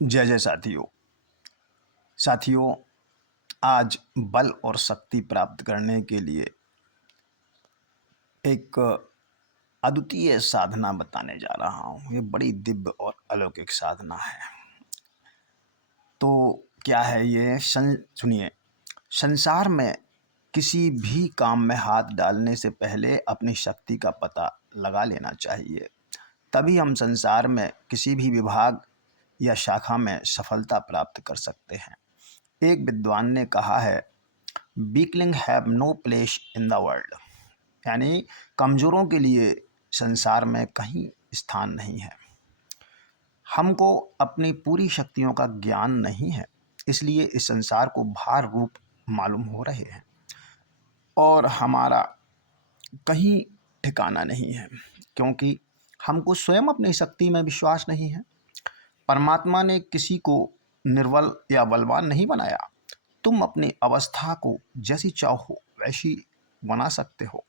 जय जय साथियों। साथियों, आज बल और शक्ति प्राप्त करने के लिए एक अद्वितीय साधना बताने जा रहा हूँ। ये बड़ी दिव्य और अलौकिक साधना है। तो क्या है ये? सुनिए। संसार में किसी भी काम में हाथ डालने से पहले अपनी शक्ति का पता लगा लेना चाहिए। तभी हम संसार में किसी भी विभाग या शाखा में सफलता प्राप्त कर सकते हैं। एक विद्वान ने कहा है, weakling have no place in the world, यानी कमज़ोरों के लिए संसार में कहीं स्थान नहीं है। हमको अपनी पूरी शक्तियों का ज्ञान नहीं है, इसलिए इस संसार को भार रूप मालूम हो रहे हैं और हमारा कहीं ठिकाना नहीं है, क्योंकि हमको स्वयं अपनी शक्ति में विश्वास नहीं है। परमात्मा ने किसी को निर्बल या बलवान नहीं बनाया। तुम अपनी अवस्था को जैसी चाहो वैसी बना सकते हो।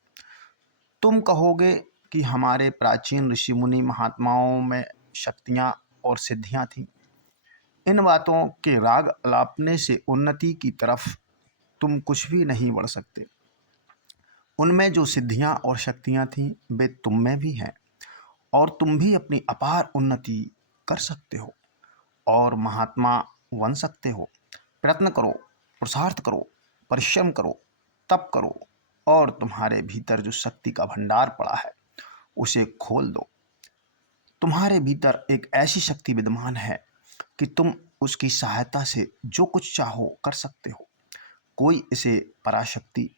तुम कहोगे कि हमारे प्राचीन ऋषि मुनि महात्माओं में शक्तियाँ और सिद्धियाँ थीं। इन बातों के राग अलापने से उन्नति की तरफ तुम कुछ भी नहीं बढ़ सकते। उनमें जो सिद्धियाँ और शक्तियाँ थीं वे तुम में भी हैं और तुम भी अपनी अपार उन्नति कर सकते हो और महात्मा बन सकते हो। प्रयत्न करो, पुरुषार्थ करो, परिश्रम करो, तप करो और तुम्हारे भीतर जो शक्ति का भंडार पड़ा है उसे खोल दो। तुम्हारे भीतर एक ऐसी शक्ति विद्यमान है कि तुम उसकी सहायता से जो कुछ चाहो कर सकते हो। कोई इसे पराशक्ति,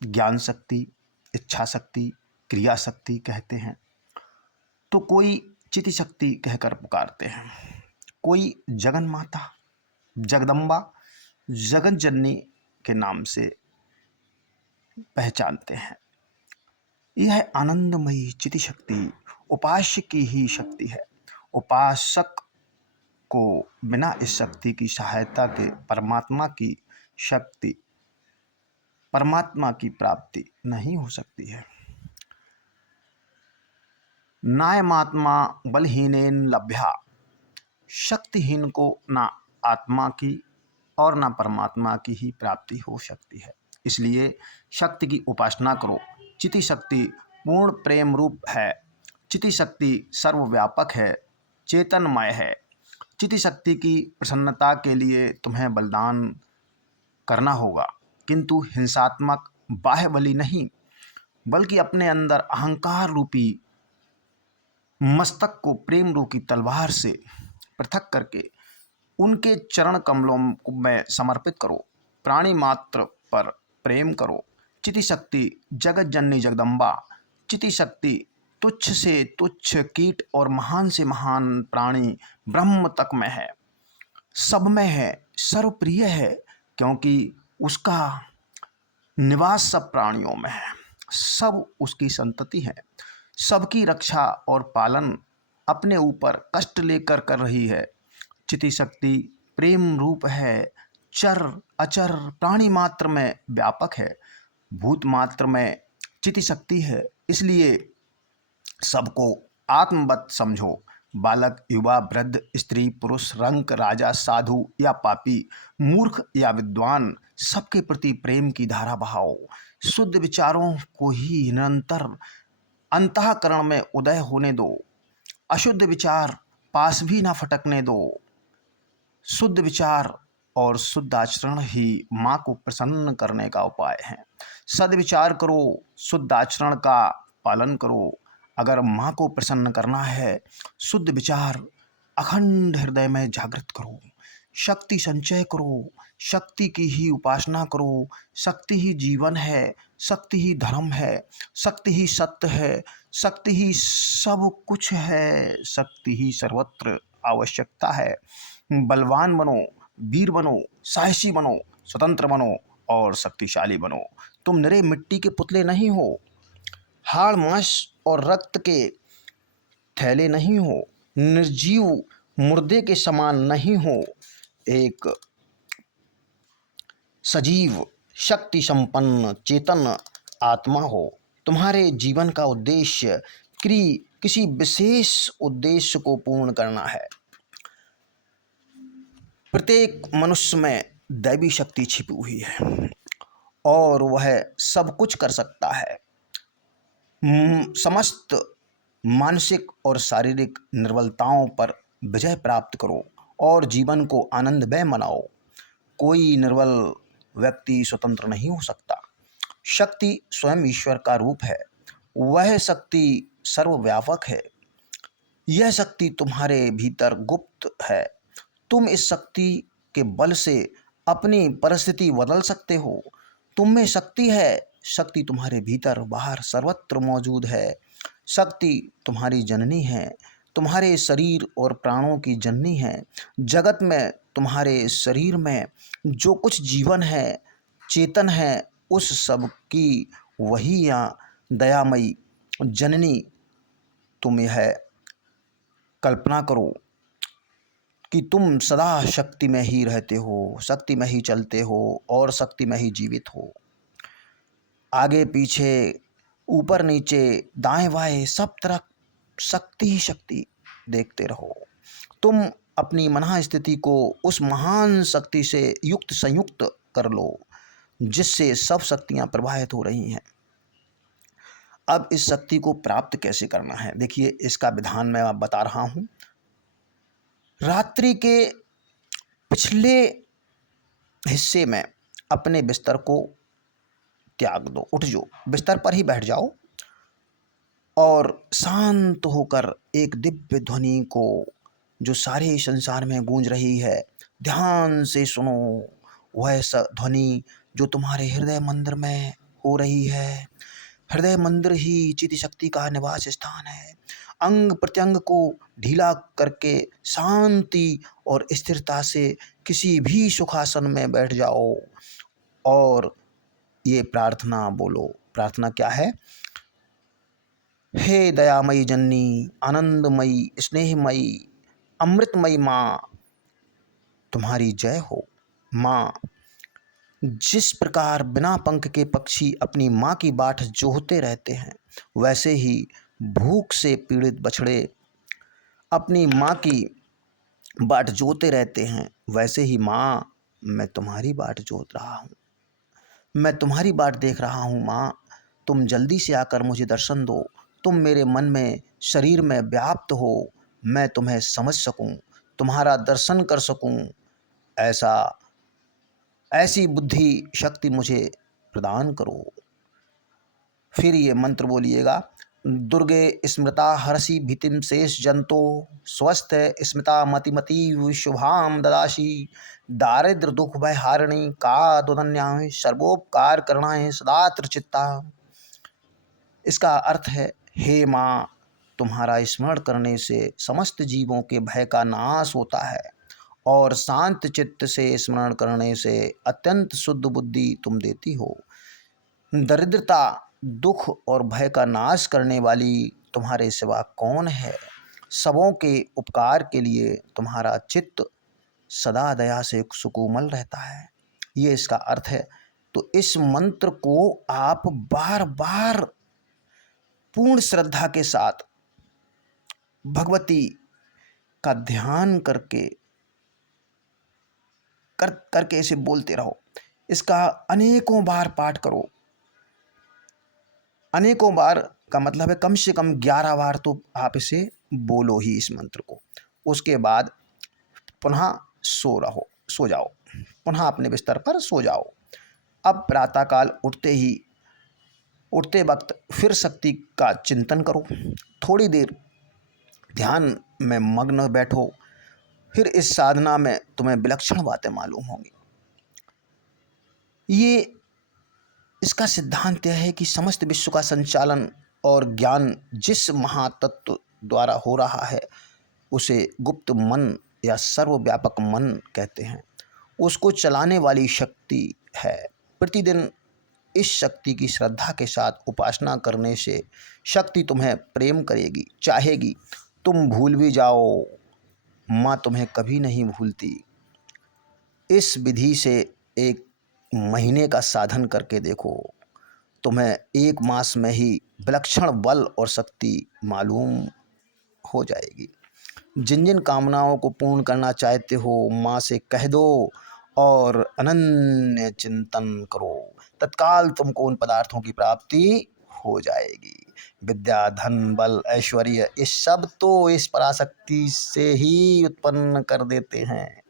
ज्ञान शक्ति, इच्छा शक्ति, क्रिया शक्ति कहते हैं, तो कोई चिति शक्ति कहकर पुकारते हैं। कोई जगन माता, जगदम्बा, जगत जननी के नाम से पहचानते हैं। यह आनंदमयी चिति शक्ति उपास्य की ही शक्ति है। उपासक को बिना इस शक्ति की सहायता के परमात्मा की प्राप्ति नहीं हो सकती है। नायमात्मा बलहीनेन लभ्या, शक्तिहीन को ना आत्मा की और ना परमात्मा की ही प्राप्ति हो सकती है। इसलिए शक्ति की उपासना करो। चिति शक्ति पूर्ण प्रेम रूप है। चिति शक्ति सर्वव्यापक है, चेतनमय है। चिति शक्ति की प्रसन्नता के लिए तुम्हें बलिदान करना होगा, किंतु हिंसात्मक बाह्य बलि नहीं, बल्कि अपने अंदर अहंकार रूपी मस्तक को प्रेम रूपी तलवार से पृथक करके उनके चरण कमलों में समर्पित करो। प्राणी मात्र पर प्रेम करो। चिति शक्ति जगत जननी जगदम्बा। चिति शक्ति तुच्छ से तुच्छ कीट और महान से महान प्राणी ब्रह्म तक में है, सब में है, सर्वप्रिय है, क्योंकि उसका निवास सब प्राणियों में है, सब उसकी संतति है। सबकी रक्षा और पालन अपने ऊपर कष्ट लेकर कर रही है। चिति शक्ति प्रेम रूप है, चर अचर प्राणी मात्र में व्यापक है, भूत मात्र में चिति शक्ति है। इसलिए सबको आत्मवत समझो। बालक, युवा, वृद्ध, स्त्री, पुरुष, रंक, राजा, साधु या पापी, मूर्ख या विद्वान, सबके प्रति प्रेम की धारा बहाओ। शुद्ध विचारों को ही निरंतर अंतःकरण में उदय होने दो। अशुद्ध विचार पास भी ना फटकने दो। शुद्ध विचार और शुद्ध आचरण ही माँ को प्रसन्न करने का उपाय है। सद्विचार करो, शुद्ध आचरण का पालन करो। अगर माँ को प्रसन्न करना है, शुद्ध विचार अखंड हृदय में जागृत करो। शक्ति संचय करो, शक्ति की ही उपासना करो। शक्ति ही जीवन है, शक्ति ही धर्म है, शक्ति ही सत्य है, शक्ति ही सब कुछ है, शक्ति ही सर्वत्र आवश्यकता है। बलवान बनो, वीर बनो, साहसी बनो, स्वतंत्र बनो और शक्तिशाली बनो। तुम निरे मिट्टी के पुतले नहीं हो, हाड़ मांस और रक्त के थैले नहीं हो, निर्जीव मुर्दे के समान नहीं हो, एक सजीव शक्ति संपन्न चेतन आत्मा हो। तुम्हारे जीवन का उद्देश्य किसी विशेष उद्देश्य को पूर्ण करना है। प्रत्येक मनुष्य में दैवी शक्ति छिपी हुई है और वह सब कुछ कर सकता है। समस्त मानसिक और शारीरिक निर्बलताओं पर विजय प्राप्त करो और जीवन को आनंदमय बनाओ। कोई निर्बल व्यक्ति स्वतंत्र नहीं हो सकता। शक्ति स्वयं ईश्वर का रूप है। वह शक्ति सर्वव्यापक है। यह शक्ति तुम्हारे भीतर गुप्त है। तुम इस शक्ति के बल से अपनी परिस्थिति बदल सकते हो। तुम में शक्ति है। शक्ति तुम्हारे भीतर बाहर सर्वत्र मौजूद है। शक्ति तुम्हारी जननी है, तुम्हारे शरीर और प्राणों की जननी है। जगत में तुम्हारे शरीर में जो कुछ जीवन है, चेतन है, उस सब की वही यहाँ दयामयी जननी। तुम यह कल्पना करो कि तुम सदा शक्ति में ही रहते हो, शक्ति में ही चलते हो और शक्ति में ही जीवित हो। आगे पीछे, ऊपर नीचे, दाएं बाएं, सब तरफ शक्ति ही शक्ति देखते रहो। तुम अपनी मन स्थिति को उस महान शक्ति से युक्त संयुक्त कर लो जिससे सब शक्तियां प्रवाहित हो रही हैं। अब इस शक्ति को प्राप्त कैसे करना है, देखिए इसका विधान मैं आप बता रहा हूं। रात्रि के पिछले हिस्से में अपने बिस्तर को त्याग दो, उठ जाओ, बिस्तर पर ही बैठ जाओ और शांत होकर एक दिव्य ध्वनि को जो सारे संसार में गूंज रही है ध्यान से सुनो। वह ध्वनि जो तुम्हारे हृदय मंदिर में हो रही है। हृदय मंदिर ही चित्त शक्ति का निवास स्थान है। अंग प्रत्यंग को ढीला करके शांति और स्थिरता से किसी भी सुखासन में बैठ जाओ और ये प्रार्थना बोलो। प्रार्थना क्या है? हे दयामयी जननी, आनंदमयी, स्नेहमयी, अमृतमयी माँ, तुम्हारी जय हो। माँ, जिस प्रकार बिना पंख के पक्षी अपनी माँ की बाट जोहते रहते हैं, वैसे ही भूख से पीड़ित बछड़े अपनी माँ की बाट जोहते रहते हैं। वैसे ही माँ, मैं तुम्हारी बाट जोहत रहा हूँ, मैं तुम्हारी बाट देख रहा हूँ। माँ, तुम जल्दी से आकर मुझे दर्शन दो। तुम मेरे मन में, शरीर में व्याप्त हो। मैं तुम्हें समझ सकूं, तुम्हारा दर्शन कर सकूं। ऐसी बुद्धि शक्ति मुझे प्रदान करो। फिर ये मंत्र बोलिएगा। दुर्गे स्मृता हर्षि भीतिम शेष जंतो, स्वस्थ स्मृता मतिमती विशुभाम ददाशी, दारिद्र दुख भय हारिणी का दुदन्याय, सर्वोपकार करणाय सदात्र चित्ता। इसका अर्थ है, हे माँ, तुम्हारा स्मरण करने से समस्त जीवों के भय का नाश होता है और शांत चित्त से स्मरण करने से अत्यंत शुद्ध बुद्धि तुम देती हो। दरिद्रता, दुख और भय का नाश करने वाली तुम्हारे सिवा कौन है? सबों के उपकार के लिए तुम्हारा चित्त सदा दया से सुकोमल रहता है। ये इसका अर्थ है। तो इस मंत्र को आप बार बार पूर्ण श्रद्धा के साथ भगवती का ध्यान करके इसे बोलते रहो। इसका अनेकों बार पाठ करो। अनेकों बार का मतलब है कम से कम 11 बार तो आप इसे बोलो ही, इस मंत्र को। उसके बाद पुनः सो जाओ, पुनः अपने बिस्तर पर सो जाओ। अब प्रातःकाल उठते वक्त फिर शक्ति का चिंतन करो। थोड़ी देर ध्यान में मग्न बैठो। फिर इस साधना में तुम्हें विलक्षण बातें मालूम होंगी। इसका सिद्धांत यह है कि समस्त विश्व का संचालन और ज्ञान जिस महातत्व द्वारा हो रहा है उसे गुप्त मन या सर्वव्यापक मन कहते हैं। उसको चलाने वाली शक्ति है। प्रतिदिन इस शक्ति की श्रद्धा के साथ उपासना करने से शक्ति तुम्हें प्रेम करेगी, चाहेगी। तुम भूल भी जाओ, माँ तुम्हें कभी नहीं भूलती। इस विधि से 1 महीने का साधन करके देखो, तुम्हें 1 मास में ही विलक्षण बल और शक्ति मालूम हो जाएगी। जिन जिन कामनाओं को पूर्ण करना चाहते हो माँ से कह दो और अनन्य चिंतन करो, तत्काल तुमको उन पदार्थों की प्राप्ति हो जाएगी। विद्या, धन, बल, ऐश्वर्य, ये सब तो इस पराशक्ति से ही उत्पन्न कर देते हैं,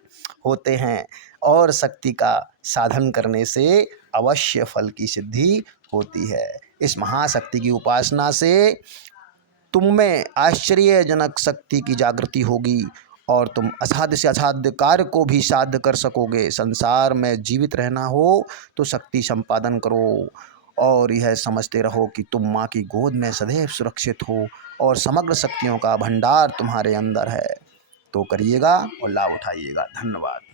होते हैं, और शक्ति का साधन करने से अवश्य फल की सिद्धि होती है। इस महाशक्ति की उपासना से तुम में आश्चर्यजनक शक्ति की जागृति होगी और तुम असाध्य से असाध्य कार्य को भी साध्य कर सकोगे। संसार में जीवित रहना हो तो शक्ति संपादन करो और यह समझते रहो कि तुम माँ की गोद में सदैव सुरक्षित हो और समग्र शक्तियों का भंडार तुम्हारे अंदर है। तो करिएगा और लाभ उठाइएगा। धन्यवाद।